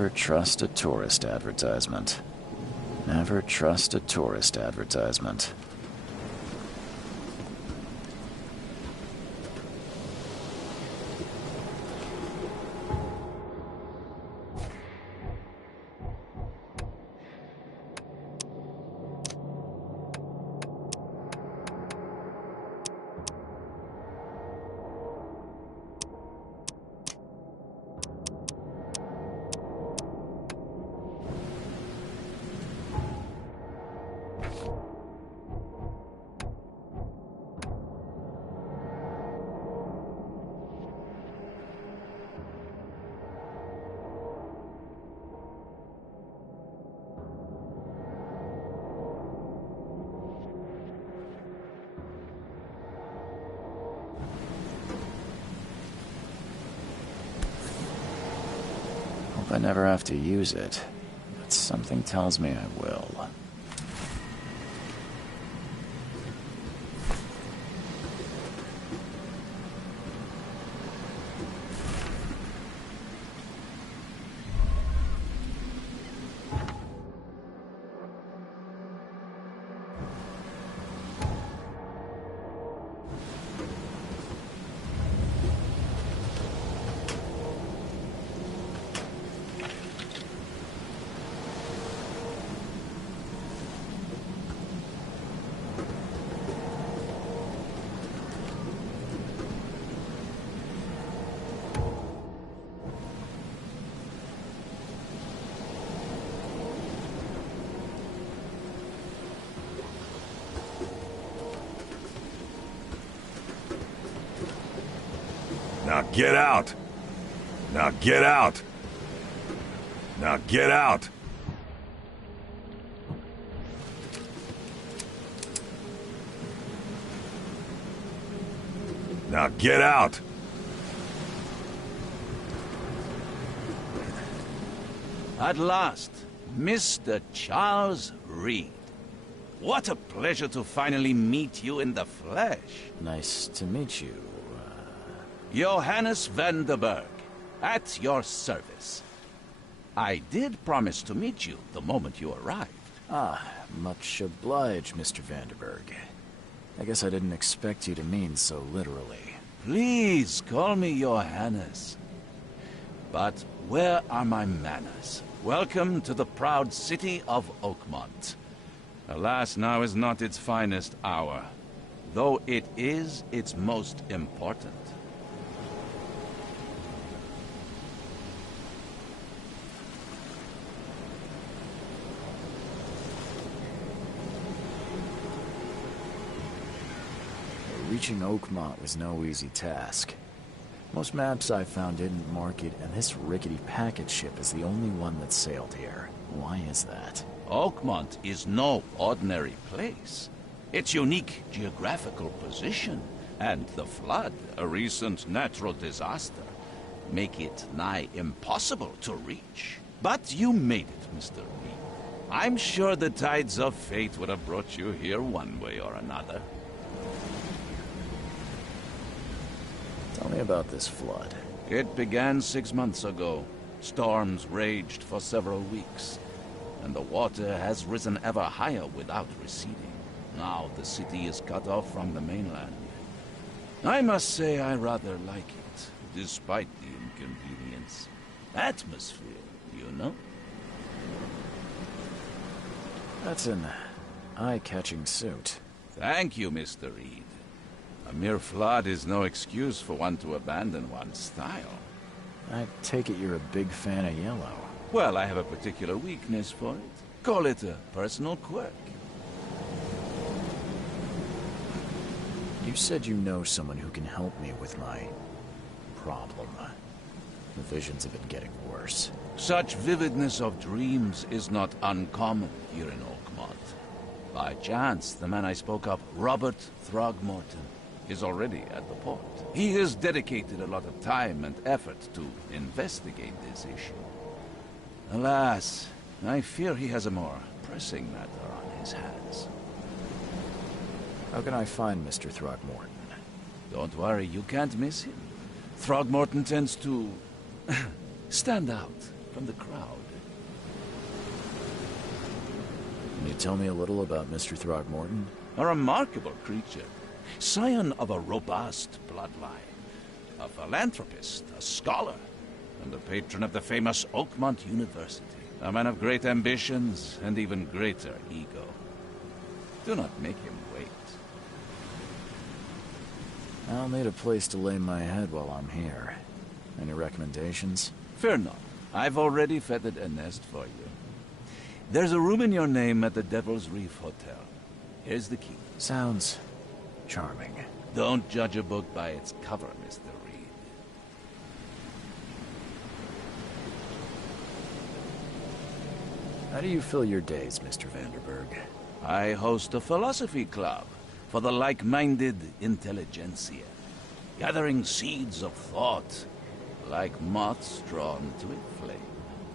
Never trust a tourist advertisement. Never trust a tourist advertisement. Hope I never have to use it, but something tells me I will. Now get out! Now get out! Now get out! Now get out! At last, Mr. Charles Reed. What a pleasure to finally meet you in the flesh. Nice to meet you. Johannes van der Berg, at your service. I did promise to meet you the moment you arrived. Ah, much obliged, Mr. Vanderberg. I guess I didn't expect you to mean so literally. Please call me Johannes. But where are my manners? Welcome to the proud city of Oakmont. Alas, now is not its finest hour, though it is its most important. Reaching Oakmont was no easy task. Most maps I found didn't mark it, and this rickety packet ship is the only one that sailed here. Why is that? Oakmont is no ordinary place. Its unique geographical position and the flood, a recent natural disaster, make it nigh impossible to reach. But you made it, Mr. Reed. I'm sure the tides of fate would have brought you here one way or another. Tell me about this flood. It began 6 months ago. Storms raged for several weeks, and the water has risen ever higher without receding. Now the city is cut off from the mainland. I must say I rather like it, despite the inconvenience. Atmosphere, you know? That's an eye-catching suit. Thank you, Mr. Reed. A mere flood is no excuse for one to abandon one's style. I take it you're a big fan of yellow. Well, I have a particular weakness for it. Call it a personal quirk. You said you know someone who can help me with my problem. The visions have been getting worse. Such vividness of dreams is not uncommon here in Oakmont. By chance, the man I spoke of, Robert Throgmorton, is already at the port. He has dedicated a lot of time and effort to investigate this issue. Alas, I fear he has a more pressing matter on his hands. How can I find Mr. Throgmorton? Don't worry, you can't miss him. Throgmorton tends to stand out from the crowd. Can you tell me a little about Mr. Throgmorton? A remarkable creature, scion of a robust bloodline, a philanthropist, a scholar, and the patron of the famous Oakmont University. A man of great ambitions and even greater ego. Do not make him wait. I'll need a place to lay my head while I'm here. Any recommendations? Fear not. I've already feathered a nest for you. There's a room in your name at the Devil's Reef Hotel. Here's the key. Sounds charming. Don't judge a book by its cover, Mr. Reed. How do you fill your days, Mr. Vanderberg? I host a philosophy club for the like-minded intelligentsia, gathering seeds of thought like moths drawn to a flame.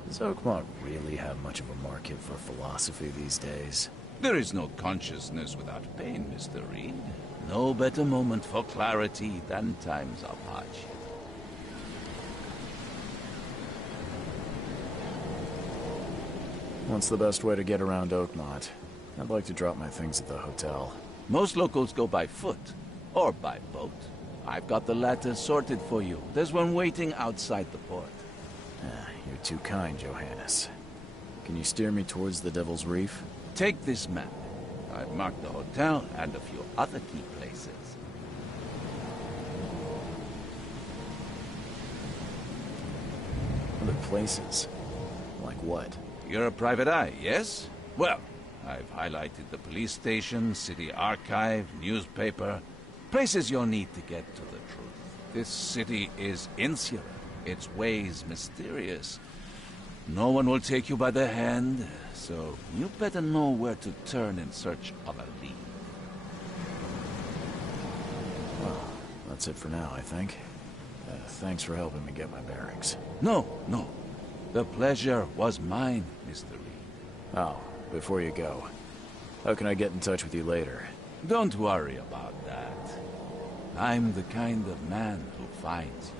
Does Oakmont really have much of a market for philosophy these days? There is no consciousness without pain, Mr. Reed. No better moment for clarity than times of hardship. What's the best way to get around Oakmont? I'd like to drop my things at the hotel. Most locals go by foot, or by boat. I've got the latter sorted for you. There's one waiting outside the port. You're too kind, Johannes. Can you steer me towards the Devil's Reef? Take this map. I've marked the hotel and a few other key places. Other places? Like what? You're a private eye, yes? Well, I've highlighted the police station, city archive, newspaper, places you'll need to get to the truth. This city is insular, its ways mysterious. No one will take you by the hand, so you better know where to turn in search of a lead. Well, that's it for now, I think. Thanks for helping me get my bearings. No. The pleasure was mine, Mr. Reed. Oh, before you go, how can I get in touch with you later? Don't worry about that. I'm the kind of man who finds you.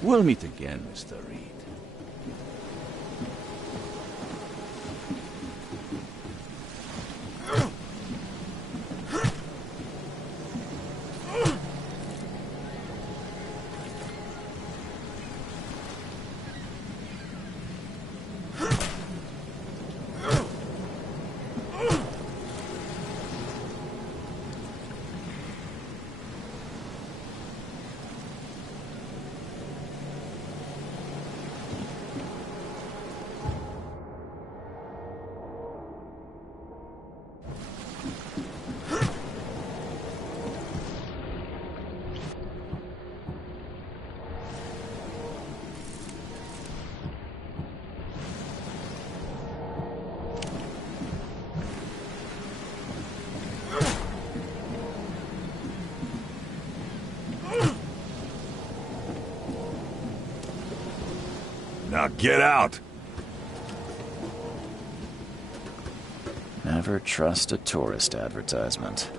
We'll meet again, Mr. Reed. Now get out! Never trust a tourist advertisement.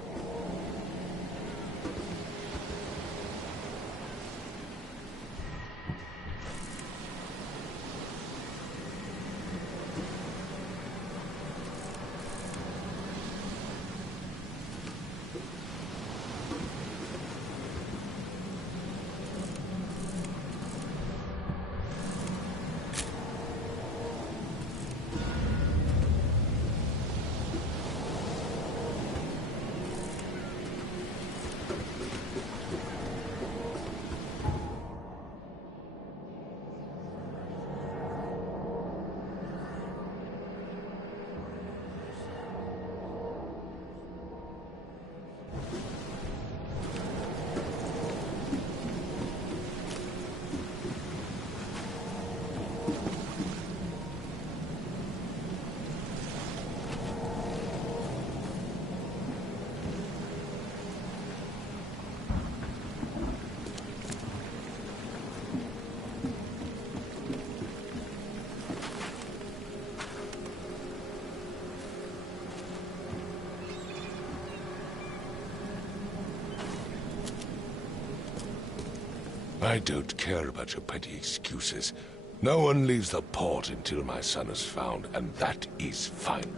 I don't care about your petty excuses. No one leaves the port until my son is found, and that is fine.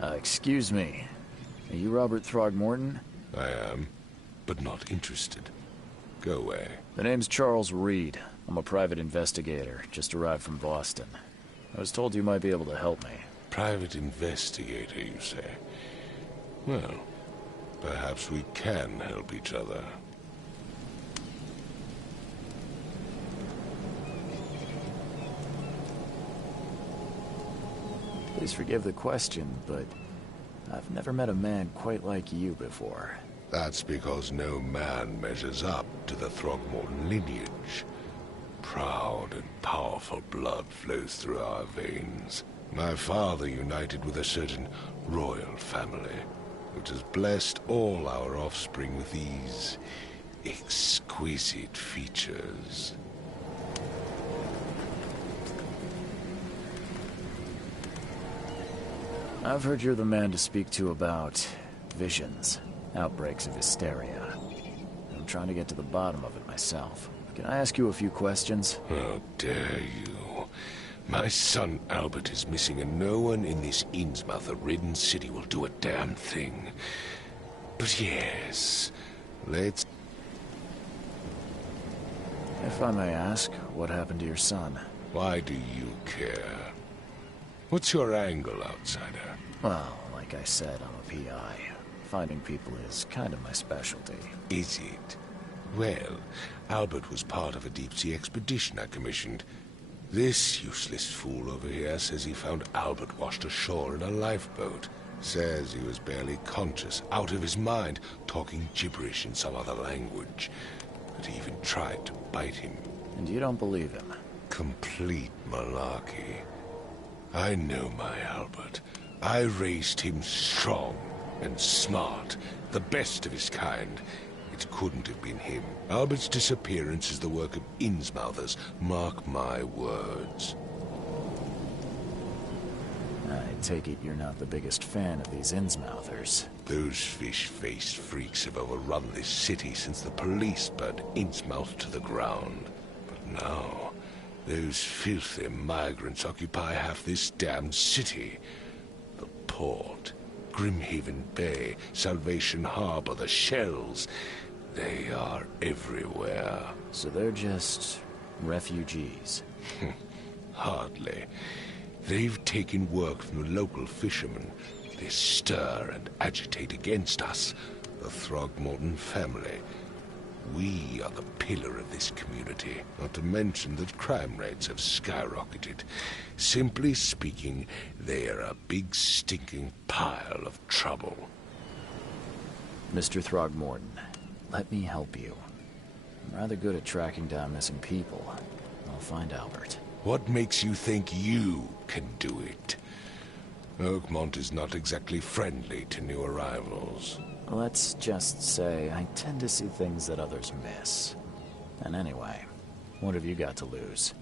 Excuse me. Are you Robert Throgmorton? I am, but not interested. Go away. The name's Charles Reed. I'm a private investigator, just arrived from Boston. I was told you might be able to help me. Private investigator, you say? Well, perhaps we can help each other. Please forgive the question, but I've never met a man quite like you before. That's because no man measures up to the Throgmorton lineage. Proud and powerful blood flows through our veins. My father united with a certain royal family, which has blessed all our offspring with these exquisite features. I've heard you're the man to speak to about visions, outbreaks of hysteria. I'm trying to get to the bottom of it myself. Can I ask you a few questions? How dare you? My son Albert is missing, and no one in this Innsmouth-ridden city will do a damn thing. But yes, let's... If I may ask, what happened to your son? Why do you care? What's your angle, outsider? Well, like I said, I'm a PI. Finding people is kind of my specialty. Is it? Well, Albert was part of a deep-sea expedition I commissioned. This useless fool over here says he found Albert washed ashore in a lifeboat. Says he was barely conscious, out of his mind, talking gibberish in some other language. That he even tried to bite him. And you don't believe him? Complete malarkey. I know my Albert. I raised him strong and smart, the best of his kind. It couldn't have been him. Albert's disappearance is the work of Innsmouthers, mark my words. I take it you're not the biggest fan of these Innsmouthers. Those fish-faced freaks have overrun this city since the police burned Innsmouth to the ground. But now, those filthy migrants occupy half this damned city. The port, Grimhaven Bay, Salvation Harbor, the shells. They are everywhere. So they're just refugees? Hardly. They've taken work from the local fishermen. They stir and agitate against us, the Throgmorton family. We are the pillar of this community, not to mention that crime rates have skyrocketed. Simply speaking, they are a big stinking pile of trouble. Mr. Throgmorton, let me help you. I'm rather good at tracking down missing people. I'll find Albert. What makes you think you can do it? Oakmont is not exactly friendly to new arrivals. Let's just say I tend to see things that others miss. And anyway, what have you got to lose?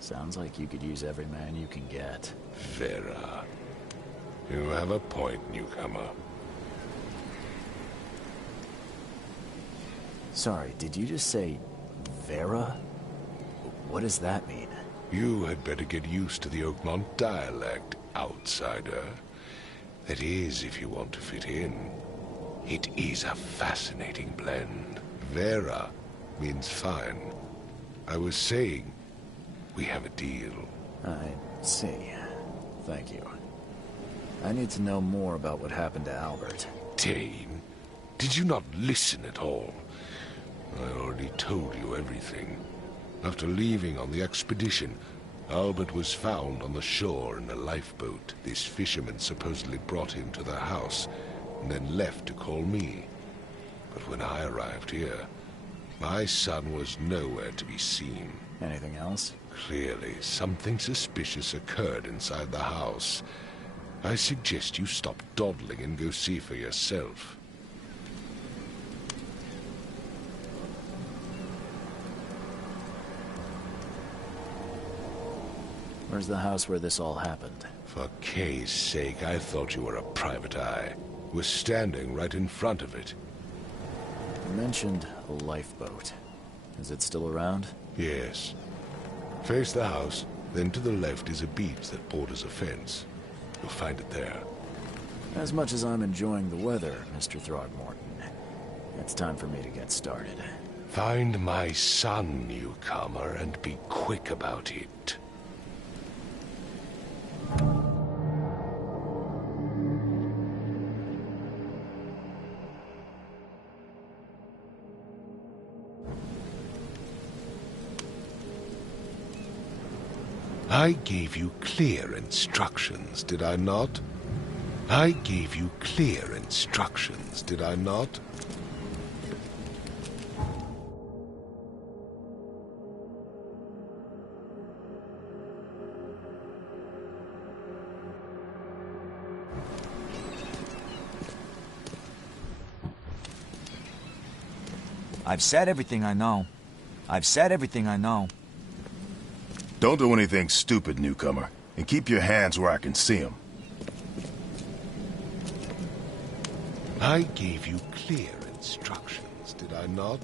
Sounds like you could use every man you can get. Vera. You have a point, newcomer. Sorry, did you just say Vera? What does that mean? You had better get used to the Oakmont dialect, outsider. That is, if you want to fit in. It is a fascinating blend. Vera means fine. I was saying, we have a deal. I see. Thank you. I need to know more about what happened to Albert. Dane, did you not listen at all? I already told you everything. After leaving on the expedition, Albert was found on the shore in a lifeboat. This fisherman supposedly brought him to the house, and then left to call me. But when I arrived here, my son was nowhere to be seen. Anything else? Clearly, something suspicious occurred inside the house. I suggest you stop dawdling and go see for yourself. Where's the house where this all happened? For Kay's sake, I thought you were a private eye. Was standing right in front of it. You mentioned a lifeboat. Is it still around? Yes. Face the house, then to the left is a beach that borders a fence. You'll find it there. As much as I'm enjoying the weather, Mr. Throgmorton, it's time for me to get started. Find my son, newcomer, and be quick about it. I gave you clear instructions, did I not? I gave you clear instructions, did I not? I've said everything I know. I've said everything I know. Don't do anything stupid, newcomer. And keep your hands where I can see them. I gave you clear instructions, did I not?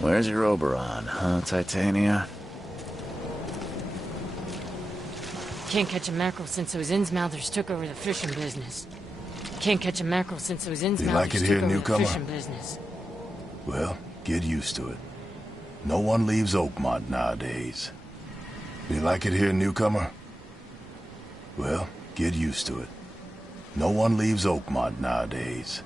Where's your Oberon, huh, Titania? Can't catch a mackerel since those Innsmouthers took over the fishing business. Can't catch a mackerel since those Innsmouthers like it took here, over newcomer? the fishing business. Well, get used to it. No one leaves Oakmont nowadays. You like it here, newcomer? Well, get used to it. No one leaves Oakmont nowadays.